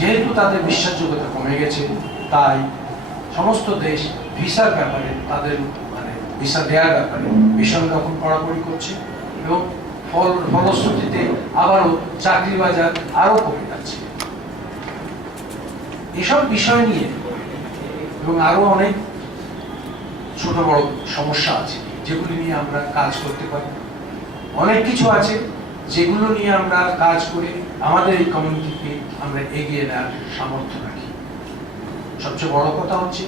যেহেতু তাদের বিশ্বাসযোগ্যতা কমে গেছে, তাই সমস্ত দেশ ভিসার ব্যাপারে তাদের ভিসা দেওয়ার ব্যাপারে ভীষণ রকম কড়াকড়ি করছে এবং ফলশ্রুতিতে আবারও চাকরি বাজার আরো কমে যাচ্ছে। এসব বিষয় নিয়ে এবং আরো অনেক ছোট বড় সমস্যা আছে যেগুলি নিয়ে আমরা কাজ করতে পারি। অনেক কিছু আছে যেগুলো নিয়ে আমরা কাজ করে আমাদের এই কমিউনিটিকে আমরা এগিয়ে নেওয়ার সামর্থ্য রাখি। সবচেয়ে বড় কথা হচ্ছে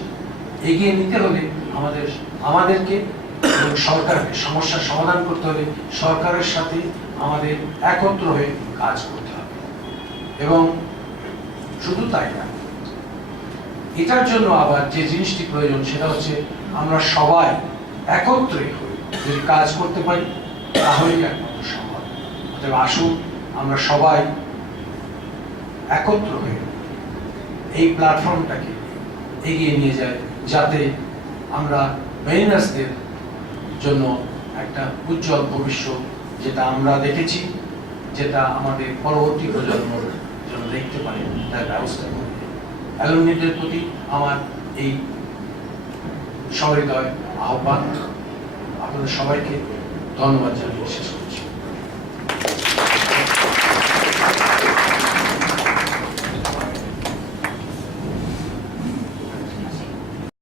এগিয়ে নিতে হলে আমাদেরকে এবং সরকারকে সমস্যার সমাধান করতে হলে সরকারের সাথে আমাদের একত্র হয়ে কাজ করতে হবে। এবং শুধু তাই না, এটার জন্য আবার যে জিনিসটি প্রয়োজন সেটা হচ্ছে আমরা সবাই একত্রে হয়ে যদি কাজ করতে পারি তাহলেই একমাত্র সম্ভব। অতএব আসুন আমরা সবাই একত্র হয়ে এই প্ল্যাটফর্মটাকে এগিয়ে নিয়ে যাই, যাতে আমরা মেরিনার্সদের জন্য একটা উজ্জ্বল ভবিষ্যৎ, যেটা আমরা দেখেছি, যেটা আমাদের পরবর্তী প্রজন্মের জন্য দেখতে পারি, তার ব্যবস্থা করি। অ্যালুমনিদের প্রতি আমার এই সহৃদয় আহ্বান। আপনাদের সবাইকে ধন্যবাদ জানিয়ে শেষ করছি।